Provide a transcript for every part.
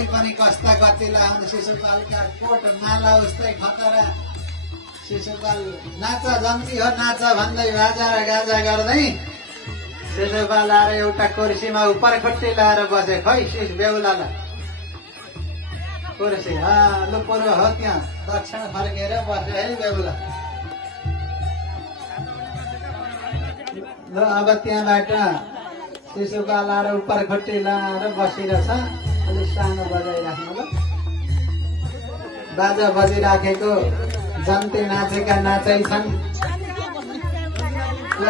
घडी पनि कस्ता कतिला आउने शिशुपालका कोट माला उस्तै खतरा शिशुपाल नाच जन्ती हो नाच भन्दै बाजा र गाजा गर्दै शिशुपाल आएर एउटा कुर्सीमा उपर खुट्टी लाएर बसे खै शिश बेहुलालाई कुर्सी लु पूर्व हो त्यहाँ दक्षिण फर्केर बसे है बेहुला ल अब त्यहाँबाट शिशुपाल आएर उपर खुट्टी लाएर बसिरहेछ अलिक सानो बजाइराख्नु ल बाजा बजिराखेको जन्ती नाचेका नाचै छन्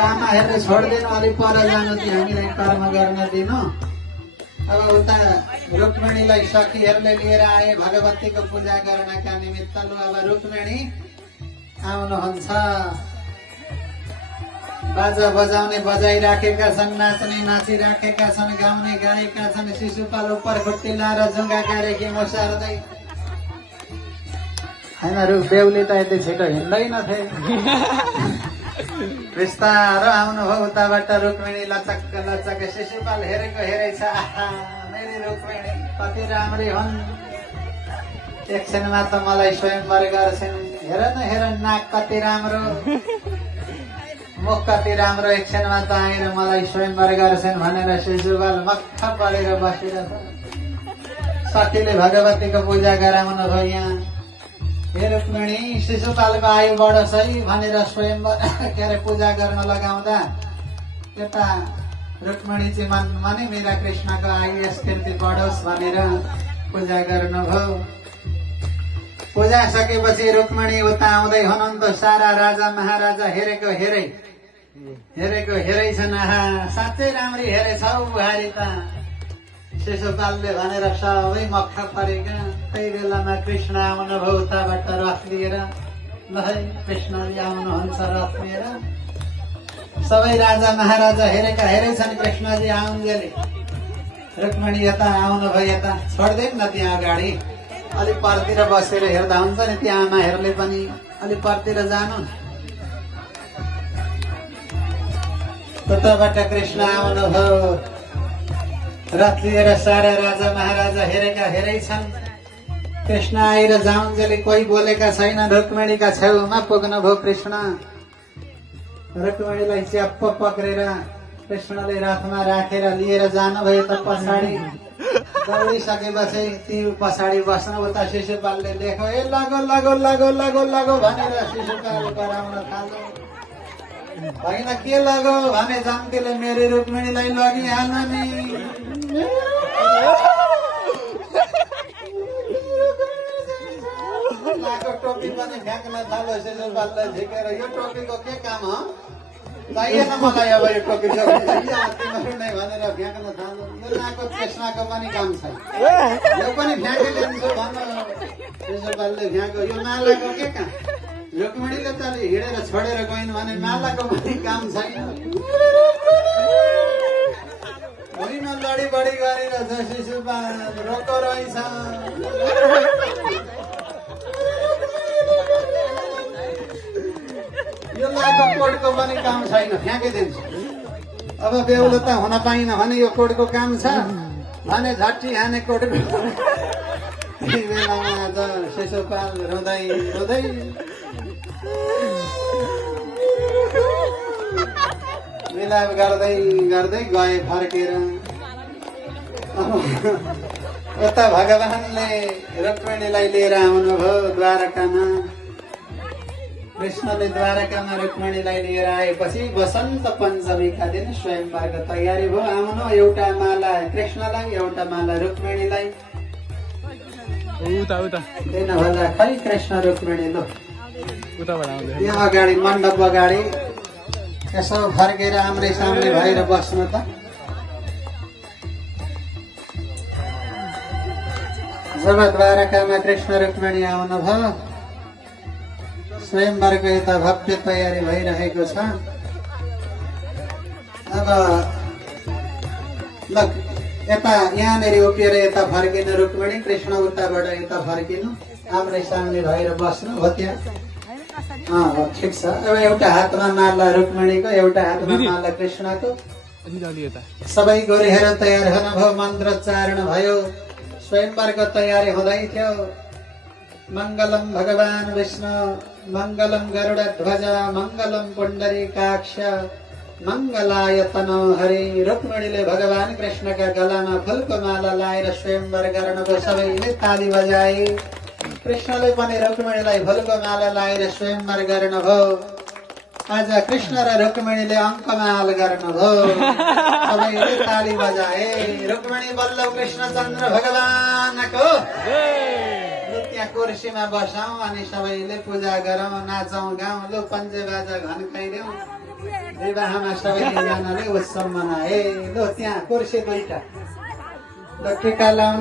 आमा हेर्ने छोड्दिनु अलिक पर जानु कि हामीलाई कर्म गर्न दिनु अब उता रुक्मिणीलाई सखीहरूले लिएर आए भगवतीको पूजा गर्नका निमित्त लु अब रुक्मिणी आउनुहुन्छ बाजा बजाउने बजाइराखेका छन् नाच्ने नाचिराखेका छन् गाउने गाएका छन् शिशुपाल उपर खुट्टी लाएर जुङ्गा गाडेकी मुसार्दै होइन बेहुली त यति छिटो हिँड्दैनथे बिस्तारो आउनुभयो उताबाट रुक्मिणी लचक्क लचक्क शिशुपाल हेरेको हेरेछ आहा मेरी रुक्मिणी कति राम्री हुन् एकछिनमा त मलाई स्वयंवर गर्छन् हेर न हेर नाक कति राम्रो मुख कति राम्रो एकछिनमा त आएर मलाई स्वयंवर गर्छन् भनेर शिशुपाल मक्ख परेर बसिरहेछ सखीले भगवतीको पूजा गराउनु भयो यहाँ हे रुक्मिणी शिशुपालको आयु बढोस् है भनेर स्वयंवर के अरे पूजा गर्न लगाउँदा एउटा रुक्मिणी चाहिँ मनै मेरा कृष्णको आयु यसकृति बढोस् भनेर पूजा गर्नुभयो पूजा सकेपछि रुक्मिणी उता आउँदै हुनुहुन्छ सारा राजा महाराजा हेरेको हेरै छन् आहा साँच्चै राम्री हेरेछौ बुहारी त शिशुपालले भनेर सबै मक्ख परेका त्यही बेलामा कृष्ण आउनुभयो उताबाट रथ लिएर ल है कृष्णले आउनुहुन्छ रथ लिएर सबै राजा महाराजा हेरेका हेरै छन् कृष्णजी आउन्जेली रुक्मिणी यता आउनुभयो यता छोड्दैन न त्यहाँ अगाडि अलिक परतिर बसेर हेर्दा हुन्छ नि त्यहाँ आमाहरूले पनि अलिक परतिर जानु तताबाट कृष्ण आउनुभयो रथ लिएर सारा राजा महाराजा हेरेका हेरै छन् कृष्ण आएर जाउन्जेली कोही बोलेका छैन रुक्मिणीका छेउमा पुग्नुभयो कृष्ण रुक्मिणीलाई च्याप्प पक्रेर कृष्णले रथमा राखेर लिएर जानुभयो त पछाडि दौडिसकेपछि ती पछाडि बस्न उता शिशुपालले देखो ए लगो लगो लगो लगो लगो भनेर शिशुपाल कराउन थाल्यो होइन के लगो भने जन्तीले मेरो रुक्मिणीलाई लगिहाल्न नि टोपी पनि फ्याँक्न थाल्यो शिशुपाललाई झिकेर यो टोपीको के काम हो चाहिएन मलाई अब यो टोपी तिमीहरू नै भनेर फ्याँक्न थाल्यो यो नाको कृष्णको पनि काम छैन यो पनि फ्याँकिदिन्छु भन्नु शिशुपालले फ्याँक्यो यो मालाको के काम रुक्मिणीले त हिँडेर छोडेर गइन् भने मालाको पनि काम छैन भुइँमा लडी बढी गरिरहेछ शिशुपाल रोको रहेछ यो लाको कोटको पनि काम छैन फ्याँकिदिन्छु अब बेहुलो त हुन पाइन भने यो कोटको काम छ भने झट्टी हाने कोटको यही बेलामा त शिशुपाल रुँदै रुँदै मिलाप गर्दै गर्दै गए फर्केर उता भगवानले रुक्मिणीलाई लिएर आउनुभयो द्वारकामा कृष्णले द्वारकामा रुक्मिणीलाई लिएर आएपछि वसन्त पञ्चमीका दिन स्वयंवरको तयारी भयो आउनु एउटा माला कृष्णलाई एउटा माला रुक्मिणीलाई दिन होला खै कृष्ण रुक्मिणी लो यहाँ अगाडि मण्डप अगाडि यसो फर्केर आम्रे सामने भएर बस्नु त जब द्वारकामा कृष्ण रुक्मिणी आउनुभयो स्वयंवरको यता भव्य तयारी भइरहेको छ अब ल यता यहाँनिर उभिएर यता फर्किनु रुक्मिणी कृष्ण उताबाट यता फर्किनु आम्रे सामने भएर बस्नु हो त्यहाँ ठिक छ अब एउटा हातमा माला रुक्मिणीको एउटा हातमा माला कृष्णको सबै गोरेर तयार हुनुभयो मन्त्रोच्चारण भयो स्वयंवरको तयारी हुँदै थियो। मङ्गलम भगवान विष्णु मङ्गलम गरुड ध्वज मङ्गलम पुण्डरीकाक्ष मङ्गलाय तनोहरि। रुक्मिणीले भगवान कृष्णका गलामा फूलको माला लाएर स्वयंवर गर्नुभयो। सबैले ताली बजाए। कृष्णले पनि रुक्मिणीलाई फूलको माला लाएर स्वयंवर गर्नुभयो। आज कृष्ण र रुक्मिणीले अङ्कमाल गर्नुभयो। सबैले ताली बजाए। रुक्मिणी बल्लभ कृष्णचन्द्र भगवानको त्यहाँ कुर्सीमा बसौँ अनि सबैले पूजा गरौँ, नाचौँ, गाउँ, लो पन्जे बाजा घन्काइदेऊ। विवाहमा सबैजनाले उत्सव मनाए। लो त्यहाँ कुर्सी दुईटा, लो टिका लाउनु।